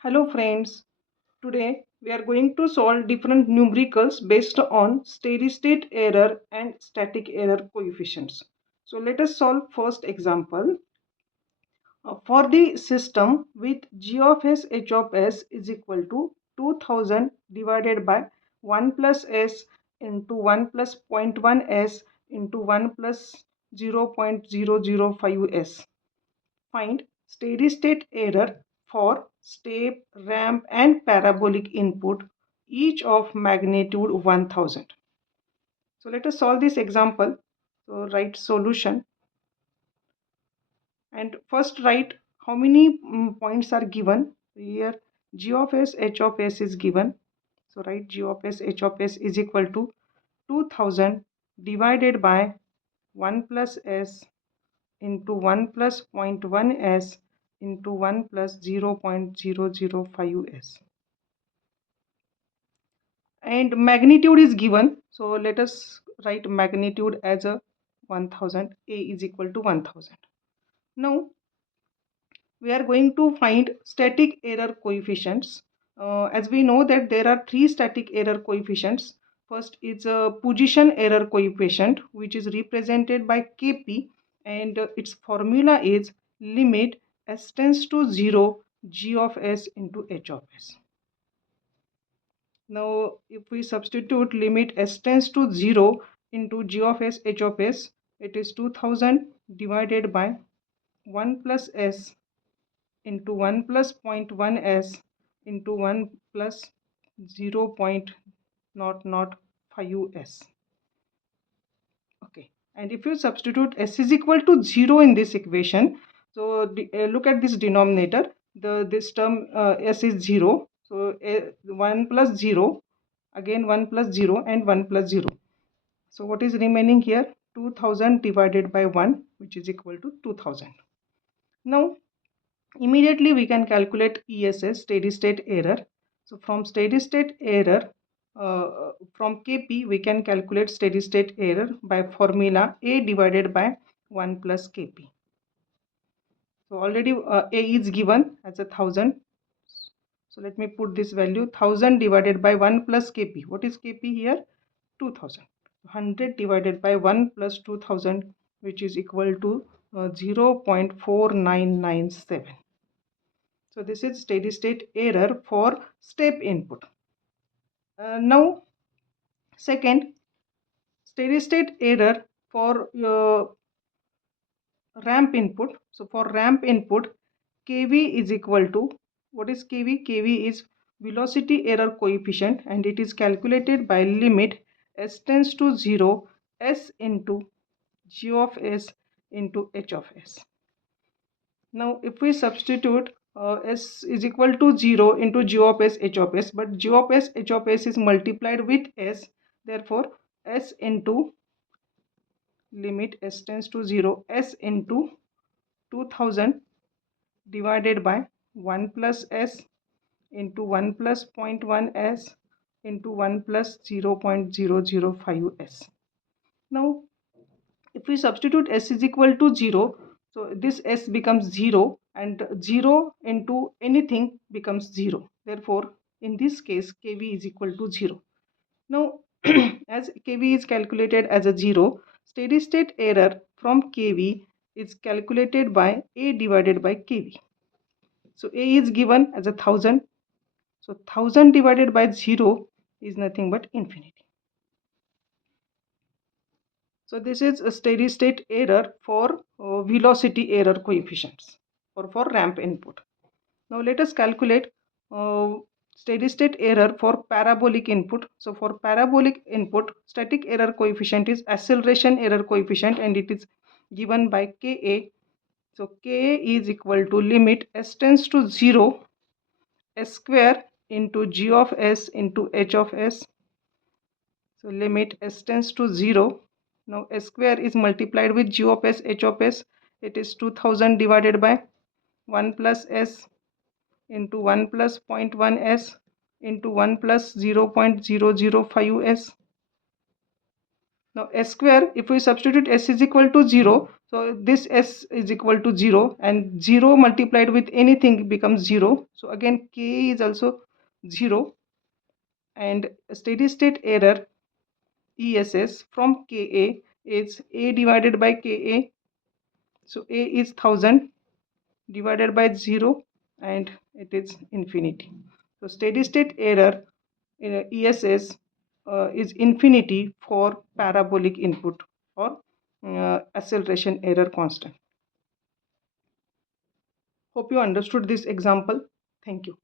Hello friends, today we are going to solve different numericals based on steady state error and static error coefficients. So let us solve first example. For the system with g of s h of s is equal to 2000 divided by 1 plus s into 1 plus 0.1 s into 1 plus 0.005 s. Find steady state error for step, ramp and parabolic input, each of magnitude 1000. So let us solve this example. So write solution and first write how many points are given. Here g of s h of s is given. So write g of s h of s is equal to 2000 divided by 1 plus s into 1 plus 0.1 s into 1 plus 0.005 s, and magnitude is given, so let us write magnitude as a 1000. A is equal to 1000. Now we are going to find static error coefficients. As we know that there are three static error coefficients. First is a position error coefficient, which is represented by Kp, and its formula is limit s tends to 0 g of s into h of s. Now if we substitute limit s tends to 0 into g of s h of s, it is 2000 divided by 1 plus s into 1 plus 0.1 s into 1 plus 0.005 s. Okay, and if you substitute s is equal to 0 in this equation, so look at this denominator, this term s is 0, so 1 plus 0, again 1 plus 0 and 1 plus 0. So what is remaining here? 2000 divided by 1, which is equal to 2000. Now immediately we can calculate ESS, steady state error. So from steady state error, from Kp we can calculate steady state error by formula A divided by 1 plus Kp. So already A is given as 1000. So let me put this value 1000 divided by 1 plus Kp. What is Kp here? 2000. 100 divided by 1 plus 2000, which is equal to 0.4997. So this is steady state error for step input. Now second, steady state error for ramp input. So for ramp input, kv is equal to, what is kv? Kv is velocity error coefficient, and it is calculated by limit s tends to 0 s into g of s into h of s. Now if we substitute s is equal to 0 into g of s h of s, but g of s h of s is multiplied with s, therefore s into limit s tends to 0 s into 2000 divided by 1 plus s into 1 plus 0.1 s into 1 plus 0.005 s. Now if we substitute s is equal to 0, so this s becomes 0, and 0 into anything becomes 0. Therefore in this case kv is equal to 0. Now as kv is calculated as a 0, steady state error from kv is calculated by a divided by kv. So a is given as 1000, so 1000 divided by 0 is nothing but infinity. So this is a steady state error for velocity error coefficients or for ramp input. Now let us calculate steady state error for parabolic input. So for parabolic input, static error coefficient is acceleration error coefficient, and it is given by Ka. So Ka is equal to limit s tends to 0 s square into g of s into h of s. So limit s tends to 0. Now s square is multiplied with g of s h of s. It is 2000 divided by 1 plus s into 1 plus 0.1 s into 1 plus 0.005 s. Now s square, if we substitute s is equal to 0, So this s is equal to 0, and 0 multiplied with anything becomes 0. So again k is also 0, and steady state error ESS from Ka is A divided by Ka. So A is 1000 divided by 0, and it is infinity. So steady state error in ESS is infinity for parabolic input, or acceleration error constant. Hope you understood this example. Thank you.